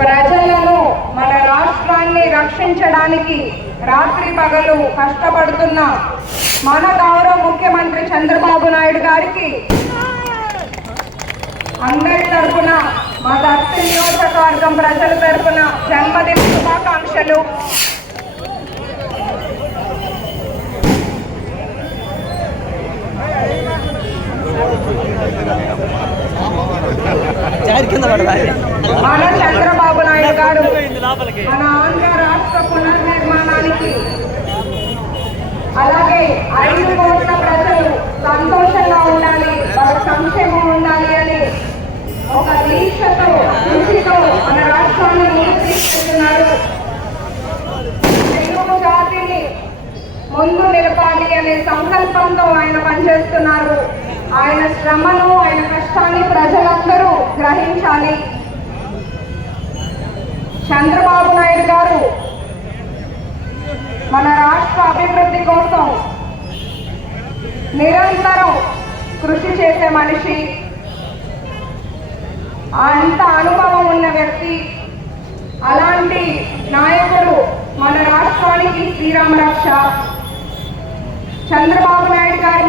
ప్రజలను మన రాష్ట్రాన్ని రక్షించడానికి రాత్రి పగలు కష్టపడుతున్న మన గౌరవ ముఖ్యమంత్రి చంద్రబాబు నాయుడు గారికి అందరి తరఫున మా దర్శి నియోజకవర్గం ప్రజల తరఫున జన్మదిన శుభాకాంక్షలు. మన చంద్రబాబు నాయుడు గారు మన ఆంధ్ర రాష్ట్ర పునర్నిర్మాణానికి అలాగే 5 కోట్ల ప్రజలు సంతోషంగా ఉండాలి, వాళ్ళ సంక్షేమం ఉండాలి అని ఒక దీక్షతో కృషితో మన రాష్ట్రాన్ని ముందుకు తీసుకెళ్తున్నారు. తెలుగు జాతిని ముందు నిలపాలి అనే సంకల్పంతో ఆయన పనిచేస్తున్నారు. ఆయన శ్రమను, ఆయన కష్టాన్ని ప్రజలందరూ గ్రహించాలి. చంద్రబాబు నాయుడు గారు మన రాష్ట్ర అభివృద్ధి కోసం నిరంతరం కృషి చేసే మనిషి, అంత అనుభవం ఉన్న వ్యక్తి. అలాంటి నాయకుడు మన రాష్ట్రానికి శ్రీరామ రక్ష. చంద్రబాబు నాయుడు గారి